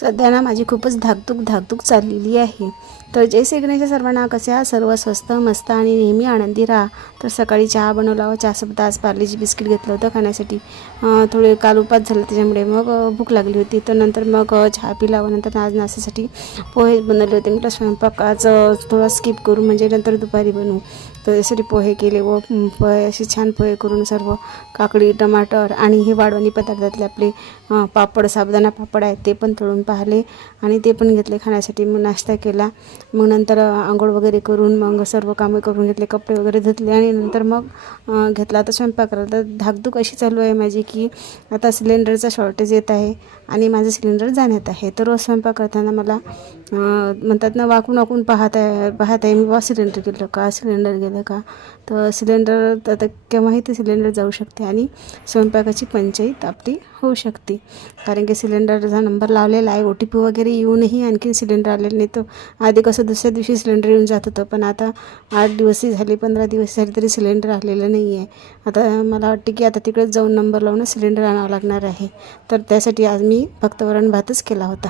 सध्या ना माझी खूपच धाकधूक चाललेली आहे. तर जय श्री गणेश सर्वांना. कसे आहात सर्व? स्वस्त मस्त आणि नेहमी आनंदी राहा. तर सकाळी चहा बनवला व चहासोबत आज पार्लेजी बिस्किट घेतलं होतं खाण्यासाठी. थोडे काल उपास झालं त्याच्यामुळे मग भूक लागली होती. तर नंतर मग चहा पिला व नंतर आज नाश्त्यासाठी पोहे बनवले होते. म्हटलं स्वयंपाक आज थोडा स्किप करू म्हणजे नंतर दुपारी बनवू. तर यासाठी पोहे केले व पोहे असे छान पोहे करून सर्व काकडी टमाटर आणि हे वाढवणी पदार्थातले आपले पापड साबुदाणा पापड आहेत ते पण तळून पाहिले आणि ते पण घेतले खाण्यासाठी. मग नाश्ता केला. मग नंतर आंघोळ वगैरे करून मग सर्व कामं करून घेतले, कपडे वगैरे धुतले आणि नंतर मग घेतला आता स्वयंपाक करायला. तर धाकधूक अशी चालू आहे माझी की आता सिलेंडरचा शॉर्टेज येत आहे आणि माझं सिलेंडर जाण्यात आहे. तर रोज स्वयंपाक करताना मला म्हणतात ना वाकून पाहत आहे मी सिलेंडर गेलं का. तर सिलेंडर आता केव्हाही ते सिलेंडर जाऊ शकते आणि स्वयंपाकाची पंचायत आपली होऊ शकते. कारण की सिलेंडरचा नंबर लावलेला आहे. OTP वगैरे येऊनही आणखी सिलेंडर आलेलं नाही. तर आधी कसं दुसऱ्या दिवशी सिलेंडर येऊन जात होतं, पण आता 8 दिवसही झाले 15 दिवस झाले तरी सिलेंडर आलेलं नाही आहे. आता मला वाटते की आता तिकडेच जाऊन नंबर लावून सिलेंडर आणावं लागणार आहे. तर त्यासाठी आज मी फक्त वरण भातच केला होता.